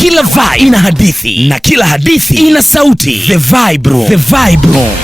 Kila vibe ina hadithi na kila hadithi ina sauti. The Vibe Room. The Vibe Room.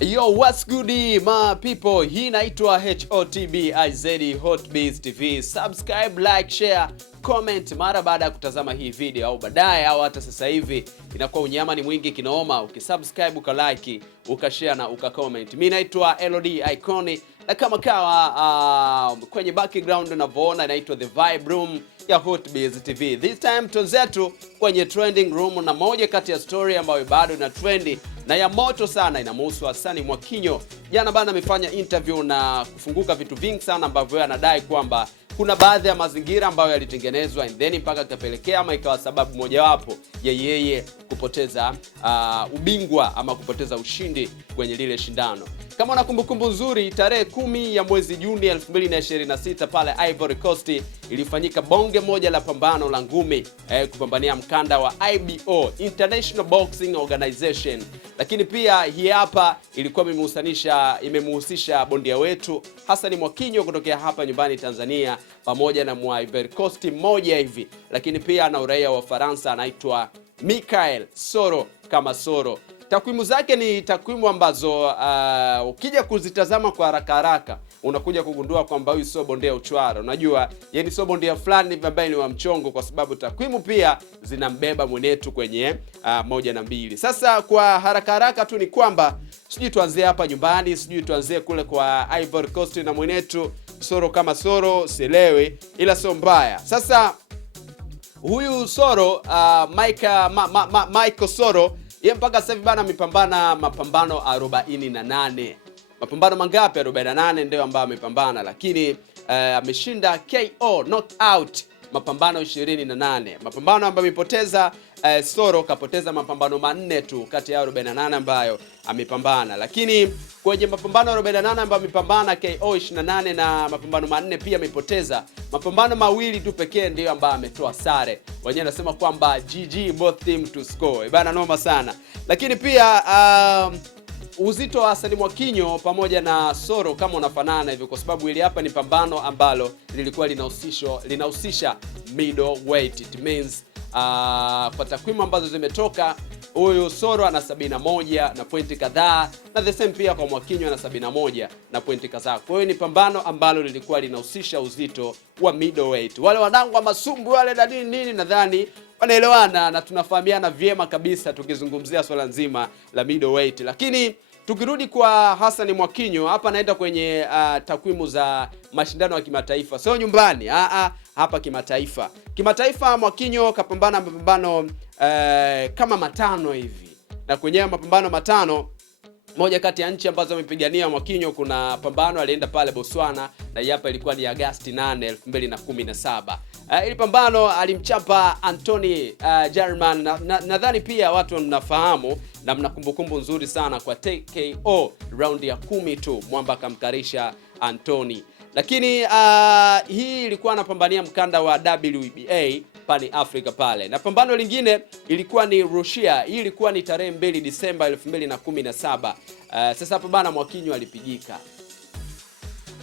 Yo, what's good my people? Hii inaitwa HOTBIZ Hotbiz TV. Subscribe, like, share, comment mara baada ya kutazama hii video au baadaye au hata sasa hivi. Inakuwa unyama ni mwingi kinaoma. Ukisubscribe, ukalike, ukashare na ukacomment. Mimi naitwa LOD Icon na kama kawa kwenye background unavyoona inaitwa The Vibe Room ya Hotbiz TV. This time tuanzetu kwenye trending room na moja kati ya story ambayo bado ina trendi na ya moto sana inamhusu Hassan Mwakinyo. Jana bana amefanya interview na kufunguka vitu vingi sana ambavyo anadai kwamba kuna baadhi ya mazingira ambayo yalitengenezwa and then mpaka kapelekea ama ikawa sababu mojawapo ya yeye kupoteza ubingwa ama kupoteza ushindi kwenye lile shindano. Kama una kumbukumbu nzuri, tarehe 10 ya mwezi Juni 2026 pale Ivory Coast ilifanyika bonge moja la pambano la ngumi kupambania mkanda wa IBO, International Boxing Organization. Lakini pia hii hapa ilikuwa imemhusisha bondia wetu Hassan Mwakinyo kutokea hapa nyumbani Tanzania pamoja na Ivory Coast mmoja hivi, lakini pia na uraia wa Faransa anaitwa Michael Soro kama Soro. Takwimu zake ni takwimu ambazo ukija kuzitazama kwa haraka unakuja kugundua kwamba huyu sio bondia uchwara. Unajua, yeye sio bondia fulani ambaye ni wa mchongo, kwa sababu takwimu pia zinambeba mwenetu kwenye 1 na 2. Sasa kwa haraka tu ni kwamba sijui tuanzie hapa nyumbani, sijui tuanzie kule kwa Ivory Coast na mwenetu Soro kama Soro, sielewi, ila sio mbaya. Sasa huyu Soro Michael Soro yeye mpaka sasa hivi bana amepambana mapambano 48. Mapambano mangapi? 48 ndio ambayo amepambana, lakini ameshinda KO knockout mapambano 28. Mapambano ambayo amepoteza Soro kapoteza mapambano 4 tu kati ya 48 ambayo amepambana, lakini kwenye mapambano 48 ambayo amepambana KO 28 na mapambano 4 pia amepoteza mapambano 2 tu pekee ndio ambayo ametoa sare. Wenyewe nasema kwamba GG both team to score. Bana noma sana. Lakini pia uzito wa Hassan Mwakinyo pamoja na Soro kama unafanana hivyo, kwa sababu ili hapa ni pambano ambalo lilikuwa linahusisha middleweight. It means kwa takwimu ambazo zimetoka, huyu Soro ana 71 na pointi kadhaa, na the same pia kwa Mwakinyo ana 71 na pointi kadhaa. Kwa hiyo ni pambano ambalo lilikuwa linahusisha uzito wa middleweight. Wale wanangu wa masumbu wale na nini nadhani wanaelewana na tunafahamiana vyema kabisa tukizungumzia swala nzima la middleweight. Lakini tukirudi kwa Hassan Mwakinyo, hapa naenda kwenye takwimu za mashindano ya kimataifa. Sio nyumbani, hapa kimataifa. Kimataifa Mwakinyo kapambana mapambano kama 5 hivi. Na kwenye mapambano 5, moja kati ya nchi ambazo amepigania Mwakinyo, kuna pambano alienda pale Botswana na hapa ilikuwa ni Agosti 8, 2017. Ili pambano alimchapa Anthony German, nadhani pia watu mnafahamu na mnakumbukumbu nzuri sana kwa TKO round ya 10 tu mwamba akamkarisha Anthony. Lakini hii ilikuwa anapambania mkanda wa WBA pani Afrika pale. Na pambano lingine ilikuwa ni Russia. Hii ilikuwa ni tarehe 2 Disemba 2017. Sasa hapa bana Mwakinyo alipigika.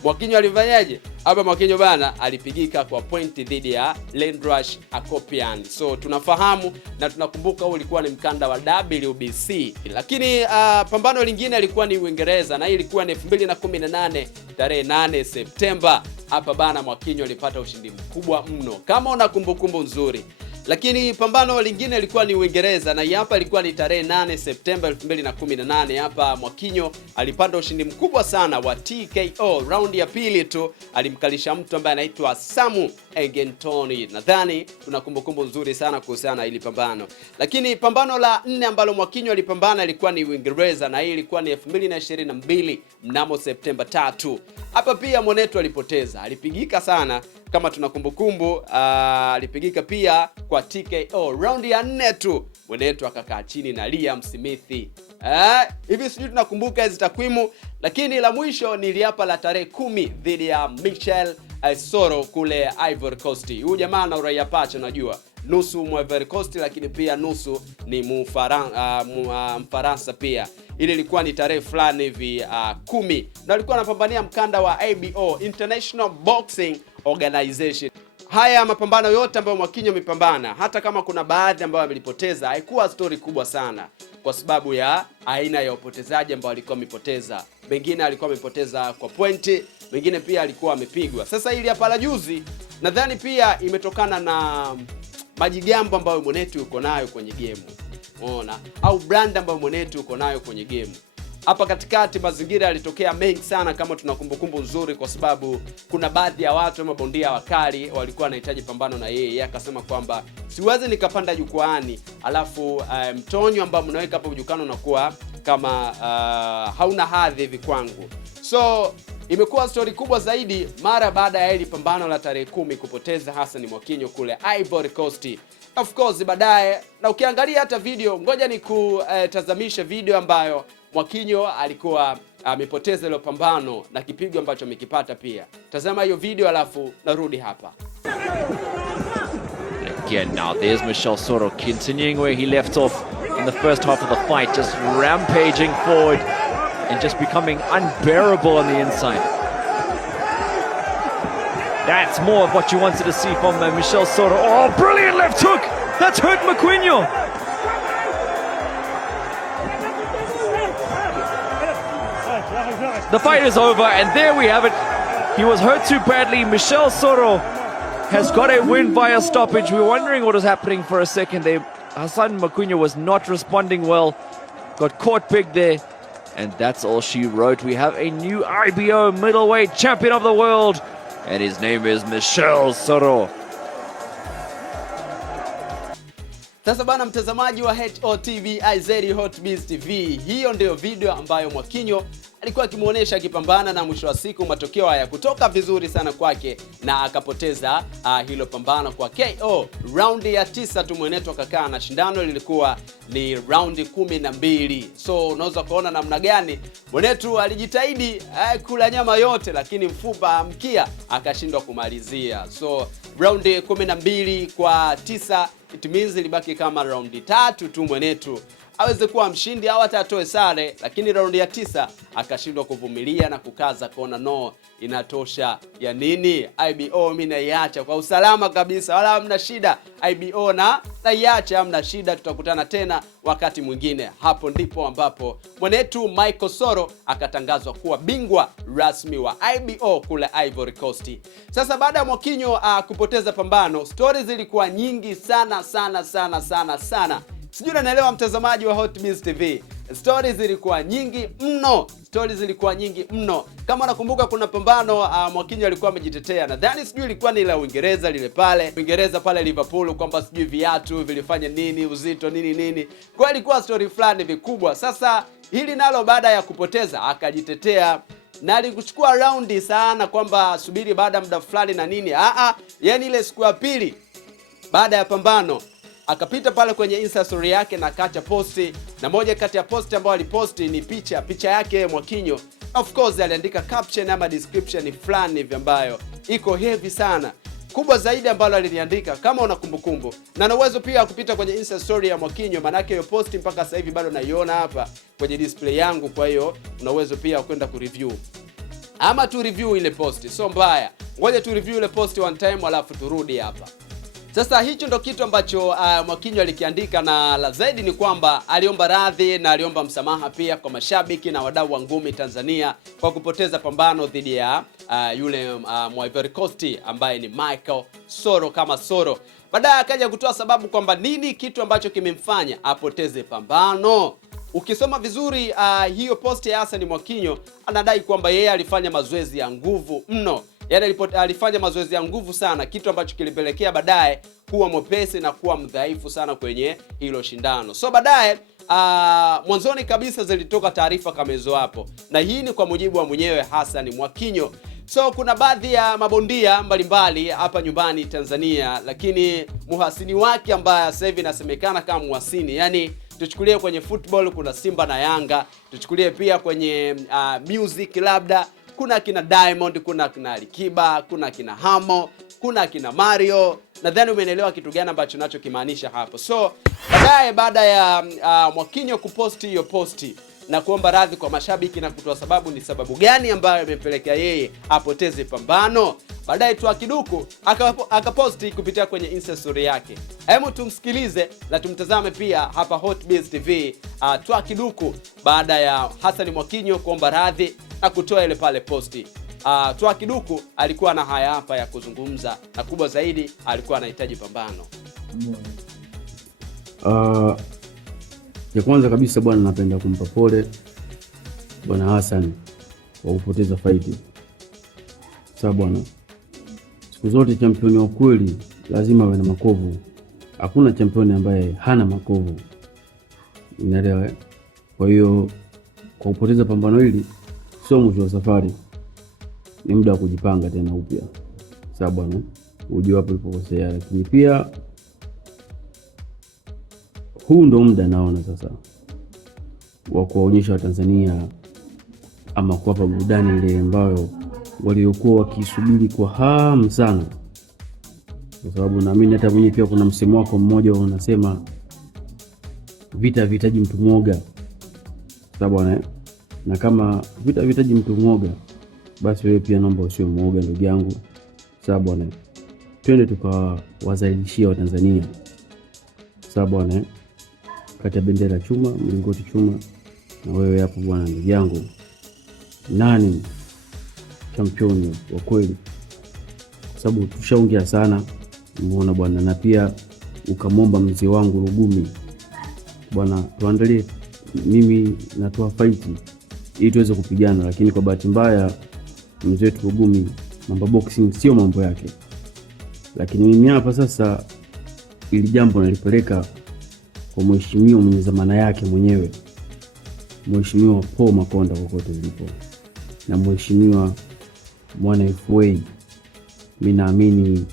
Mwakinyo alifanyaje? Hapa Mwakinyo bana alipigika kwa pointi dhidi ya Lendrush Akopian. So tunafahamu na tunakumbuka huu ulikuwa ni mkanda wa WBC. Lakini pambano lingine ilikuwa ni Uingereza, na hii ilikuwa ni 2018 tarehe 8 Septemba. Hapa bana Mwakinyo alipata ushindi mkubwa mno kama una kumbukumbu nzuri. Lakini pambano lingine ilikuwa ni Uingereza, na hapa ilikuwa ni tarehe 8 Septemba 2018. Hapa Mwakinyo alipata ushindi mkubwa sana wa TKO. Round ya 2 tu alimkalisha mtu ambaye anaitwa Samu Egentoni. Nadhani tuna kumbukumbu nzuri sana kuhusiana na hili pambano. Lakini pambano la 4 ambalo Mwakinyo alipambana ilikuwa ni Uingereza, na hii ilikuwa ni 2022 mnamo Septemba 3. Hapa pia mwanetu alipoteza, alipigika sana kama tunakumbukumbu. Alipigika pia kwa TKO round ya 4 tu, mwenetu akakaa chini na Liam Smith. Hivi sijui tunakumbuka hizo takwimu. Lakini la mwisho niliapa la tarehe 10 dhidi ya Michael Soro kule Ivory Coast. Huyu jamaa na uraia pacha, unajua nusu Ivory Coast lakini pia nusu ni Mfaransa pia. Ile ilikuwa ni tarehe fulani hivi 10, na alikuwa anapambania mkanda wa IBO, International Boxing Organization. haya mapambano yote ambayo Mwakinyo amepambana, hata kama kuna baadhi ambayo amelipoteza, haikuwa story kubwa sana kwa sababu ya aina ya upotezaji ambao alikuwa amepoteza. Mengine alikuwa amepoteza kwa pointi, mengine pia alikuwa amepigwa. Sasa ili hapa la juzi, nadhani pia imetokana na majigambo ambayo Monetu uko nayo kwenye game. Unaona? Au brand ambayo Monetu uko nayo kwenye game. Hapa katikati mazingira yalitokea mengi sana kama tunakumbukumbu nzuri, kwa sababu kuna baadhi ya watu ama bondia wakali walikuwa wanahitaji pambano na yeye. Akasema kwamba siwezi nikapanda jukwaani alafu mtonyo ambao mnaweka hapo jukano unakuwa kama hauna hadhi hivi kwangu. So imekuwa story kubwa zaidi mara baada ya ile pambano la tarehe 10 kupoteza Hassan Mwakinyo kule Ivory Coast. Of course baadaye, na ukiangalia hata video, ngoja nikutazamisha video ambayo Mwakinyo alikuwa amepoteza ile pambano na kipigo ambacho amekipata pia. Tazama hiyo video alafu narudi hapa. Again now, there's Michel Soro continuing where he left off in the first half of the fight, just rampaging forward and just becoming unbearable on the inside. That's more of what you wanted to see from Michel Soro. Oh, brilliant left hook! That's hurt Mwakinyo. The fight is over, and there we have it. He was hurt too badly. Michel Soro has got a win via stoppage. We were wondering what was happening for a second there. Hassan Mwakinyo was not responding well. Got caught big there. And that's all she wrote. We have a new IBO middleweight champion of the world. And his name is Michel Soro. Sasa bana mtazamaji wa HOTV IZ Hotbiz TV, hiyo ndio video ambayo Mwakinyo alikuwa akimuonesha akipambana, na mwisho wa siku matokeo haya kutoka vizuri sana kwake na akapoteza hilo pambano kwa KO. Raundi ya 9 tu Mwenetu akakaa, na shindano lilikuwa ni raundi 12. So unaweza kuona namna gani Mwenetu alijitahidi kula nyama yote, lakini mfupa mkia akashindwa kumalizia. So raundi 12 kwa 9, it means ilibaki kama raundi 3 tu Mwenetu aweze kuwa mshindi au hata atoe sare, lakini raundi ya 9 akashindwa kuvumilia na kukaza kona. No, inatosha ya nini? IBO mimi naiacha kwa usalama kabisa, wala hamna shida. IBO na naiacha, hamna shida, tutakutana tena wakati mwingine. Hapo ndipo ambapo Mwenetu Michael Soro akatangazwa kuwa bingwa rasmi wa IBO kule Ivory Coast. Sasa baada ya Mwakinyo kupoteza pambano, stories zilikuwa nyingi sana. Sijui unaelewa mtazamaji wa Hotbiz TV. Stories zilikuwa nyingi mno. Kama nakumbuka kuna pambano Mwakinyo alikuwa amejitetea. Nadhani sijui ilikuwa ni la Uingereza lile pale. Uingereza pale Liverpool, kwamba sijui viatu vilifanya nini, uzito nini. Kwa ilikuwa story fulani vikubwa. Sasa hili nalo baada ya kupoteza akajitetea. Na alikuchukua raundi sana kwamba subiri baada ya muda fulani na nini. Yani ile siku ya pili baada ya pambano akapita pale kwenye Insta story yake na akacha posti, na moja kati ya posti ambayo aliposti ni picha yake Mwakinyo. Of course aliandika caption ama description fulani hivi ambayo iko heavy sana. Kubwa zaidi ambalo aliniandika, kama una kumbukumbu, na na uwezo pia kupita kwenye Insta story ya Mwakinyo, manake hiyo posti mpaka sasa hivi bado naiona hapa kwenye display yangu, kwa hiyo una uwezo pia kwenda kureview. Ama tu review ile posti, so mbaya. Ngoja tu review ile posti one time alafu turudi hapa. Sasa hicho ndo kitu ambacho Mwakinyo alikiandika, na la zaidi ni kwamba aliomba radhi na aliomba msamaha pia kwa mashabiki na wadau wa ngumi Tanzania kwa kupoteza pambano dhidi ya yule Ivory Coast ambaye ni Michael Soro kama Soro. Baadaye akaja kutoa sababu kwamba nini kitu ambacho kimemfanya apoteze pambano. Ukisoma vizuri hiyo post ya Hassan Mwakinyo, anadai kwamba yeye alifanya mazoezi ya nguvu mno. Yaani alifanya mazoezi ya nguvu sana, kitu ambacho kilipelekea baadaye kuwa mwepesi na kuwa mdhaifu sana kwenye hilo shindano. So baadaye mwanzoni kabisa zilitoka taarifa kama hizo hapo, na hii ni kwa mujibu wa mwenyewe Hassan Mwakinyo. So kuna baadhi ya mabondia mbalimbali hapa nyumbani Tanzania, lakini muhasini wake ambaye sasa hivi inasemekana kama muhasini, yani tuchukulie kwenye football kuna Simba na Yanga, tuchukulie pia kwenye music labda kuna kina Diamond, kuna kina Alikiba, kuna kina Hamo, kuna kina Mario. Nadhani umeelewa kitu gani ambacho nacho kimaanisha hapo. So baada ya Mwakinyo kuposti hiyo posti na kuomba radhi kwa mashabiki na kutoa sababu ni sababu gani ambayo imepelekea yeye apoteze pambano, Baadaye Twaha Kiduku akaposti kupitia kwenye Insta story yake. Hebu tumsikilize na tumtazame pia hapa Hotbiz TV Twaha Kiduku baada ya Hassan Mwakinyo kuomba radhi na kutoa ile pale posti. Twaha Kiduku alikuwa na haya hapa ya kuzungumza, na kubwa zaidi alikuwa anahitaji pambano. Ya kwanza kabisa bwana, napenda kumpa pole bwana Hassan kwa kupoteza fight. Sababu bwana, siku zote championi wa kweli lazima awe na makovu. Hakuna championi ambaye hana makovu. Unaelewa? Kwa hiyo kwa kupoteza pambano hili sio mwisho wa safari. Ni muda wa kujipanga tena upya. Sababu bwana, ujue hapo ulipokosea, lakini pia huu ndo muda naona sasa wa kuwaonyesha Watanzania ama kuwapa burudani ile ambayo waliokuwa wakisubiri kwa hamu sana. Kwa sababu naamini hata mwenyewe pia kuna msemo wako mmoja unasema vita vihitaji mtu mwoga. Sababu bwana, na kama vita vihitaji mtu mwoga, basi wewe pia naomba usiwe mwoga ndugu yangu. Sababu bwana, twende tukawazaidishia Watanzania. Sababu bwana, kati ya bendera chuma, mlingoti chuma, na wewe hapo bwana ndugu yangu, nani championi wa kweli? Kwa sababu tushaongea sana, umeona bwana, na pia ukamomba mzee wangu Lugumi bwana tuandalie mimi natoa fight ili tuweze kupigana, lakini kwa bahati mbaya mzee wetu Lugumi mambo boxing sio mambo yake. Lakini mimi hapa sasa ili jambo nalipeleka kwa mheshimiwa mwenye zamana yake mwenyewe, Mheshimiwa Paul Makonda kokote ulipo, na Mheshimiwa Mwana FA. Mimi naamini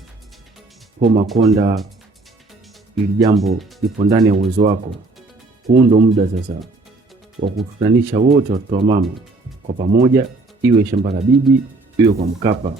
Paul Makonda, ili jambo lipo ndani ya uwezo wako. Huu ndo muda sasa wa kututanisha wote watoto wa mama kwa pamoja, iwe shamba la bibi, iwe kwa Mkapa.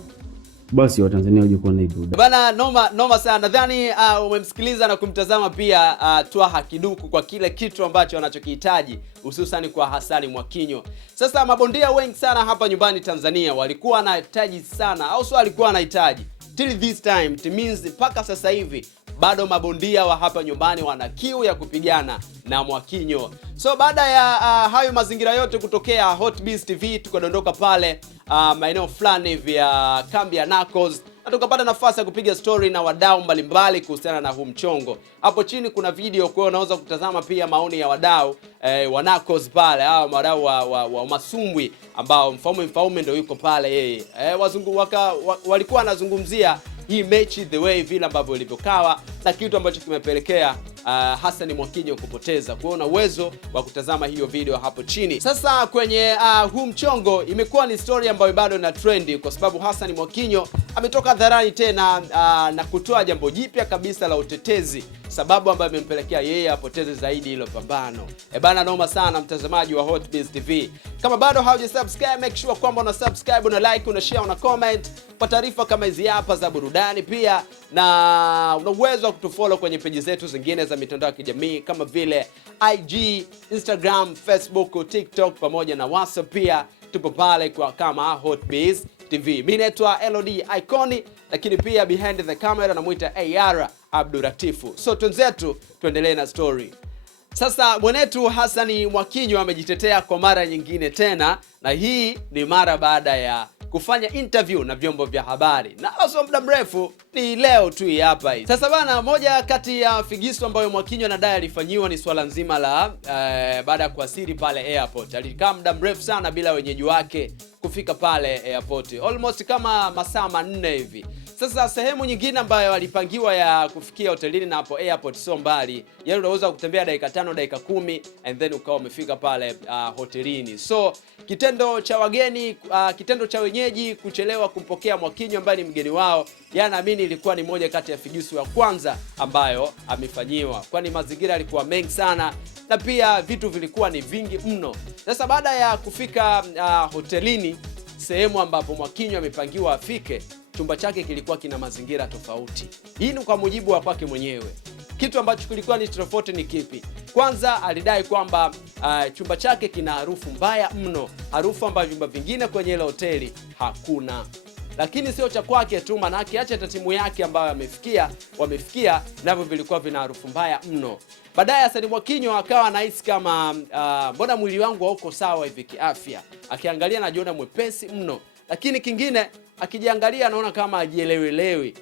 Basi Watanzania waje kuona hii burudani. Bana, noma sana. Nadhani umemsikiliza na kumtazama pia Twaha Kiduku kwa kile kitu ambacho anachokihitaji, hususan kwa Hassan Mwakinyo. Sasa mabondia wengi sana hapa nyumbani Tanzania walikuwa wanahitaji sana, au sio, walikuwa wanahitaji till this time, it means mpaka sasa hivi bado mabondia wa hapa nyumbani wana kiu ya kupigana na Mwakinyo. So baada ya hayo mazingira yote kutokea, Hotbiz TV tukadondoka pale maeneo fulani vya kambi ya Narcos, na tukapata nafasi ya kupiga story na wadau mbalimbali kuhusiana na huu mchongo. Hapo chini kuna video, kwa hiyo unaweza kutazama pia maoni ya wadau wa Narcos pale, hao wadau wa masumbwi ambao Mfaume ndio yuko pale yeye. Walikuwa wanazungumzia hii mechi the way vile ambavyo ilivyokawa na kitu ambacho kimepelekea Hassan Mwakinyo kupoteza. Kuona uwezo wa kutazama hiyo video hapo chini. Sasa kwenye huu mchongo imekuwa ni story ambayo bado na trendi, kwa sababu Hassan Mwakinyo ametoka hadharani tena na kutoa jambo jipya kabisa la utetezi, sababu ambayo imempelekea yeye apoteze zaidi hilo pambano. Bana, noma sana mtazamaji wa Hotbiz TV. Kama bado haujasubscribe, make sure kwamba una subscribe, una like, una share, una comment kwa taarifa kama hizi hapa za burudani pia, na una uwezo wa kutufollow kwenye peji zetu zingine za mitandao ya kijamii kama vile IG, Instagram, Facebook, TikTok pamoja na WhatsApp pia. Tupo pale kwa kama Hotbiz TV. Mimi naitwa LOD Iconi, lakini pia behind the camera namuita AR Abduratifu. So twenzetu tuendelee na story. Sasa mwenetu Hassan Mwakinyo amejitetea kwa mara nyingine tena, na hii ni mara baada ya kufanya interview na vyombo vya habari, na sio muda mrefu, ni leo tu hapa hii. Sasa bana, moja kati ya figisu ambayo Mwakinyo anadai alifanyiwa ni swala nzima la baada ya kuasiri pale airport. Alikaa muda mrefu sana bila wenyeji wake kufika pale airport, almost kama masaa 4 hivi. Sasa sehemu nyingine ambayo alipangiwa ya kufikia hotelini na hapo airport sio mbali, yaani unaweza kutembea dakika 5 dakika 10 and then ukawa umefika pale hotelini. So kitendo cha wageni kitendo cha wenyeji kuchelewa kumpokea Mwakinyo ambaye ni mgeni wao, naamini ilikuwa ni moja kati ya figisu ya kwanza ambayo amefanyiwa, kwani mazingira yalikuwa mengi sana na pia vitu vilikuwa ni vingi mno. Sasa baada ya kufika hotelini, sehemu ambapo Mwakinyo amepangiwa afike, chumba chake kilikuwa kina mazingira tofauti. Hii ni kwa mujibu wa kwake mwenyewe. Kitu ambacho kilikuwa ni tofauti ni kipi? Kwanza alidai kwamba chumba chake kina harufu mbaya mno, harufu ambayo vyumba vingine kwenye ile hoteli hakuna. lakini sio cha kwake tu, maana acha hata timu yake ambayo wamefikia navyo vilikuwa vina harufu mbaya mno. Baadaye Hassan Mwakinyo akawa anahisi kama mbona mwili wangu hauko sawa hivi kiafya. Akiangalia anajiona mwepesi mno, lakini kingine akijiangalia anaona kama hajielewelewi.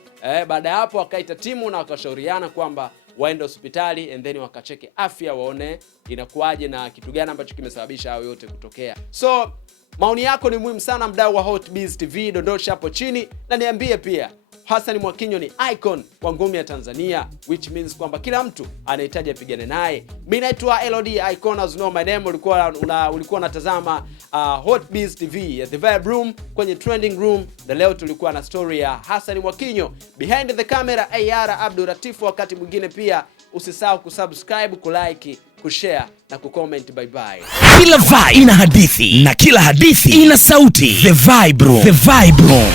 Baada ya hapo akaita timu na wakashauriana kwamba waende hospitali and then wakacheke afya waone inakuaje na kitu gani ambacho kimesababisha hayo yote kutokea. So maoni yako ni muhimu sana, mdau wa Hotbiz TV, dondosha hapo chini na niambie pia Hassan Mwakinyo ni icon wa ngumi ya Tanzania, which means kwamba kila mtu anahitaji apigane naye. Mimi naitwa LOD Icon, as know my name. Ulikuwa unatazama Hotbiz TV, The Vibe Room kwenye Trending Room, na leo tulikuwa na story ya Hassan Mwakinyo. Behind the camera AR Abdul Latif. Wakati mwingine pia usisahau kusubscribe, kulike, kushare na kucomment. Bye bye. Kila vibe ina hadithi na kila hadithi ina sauti. The Vibe Room. The Vibe Room.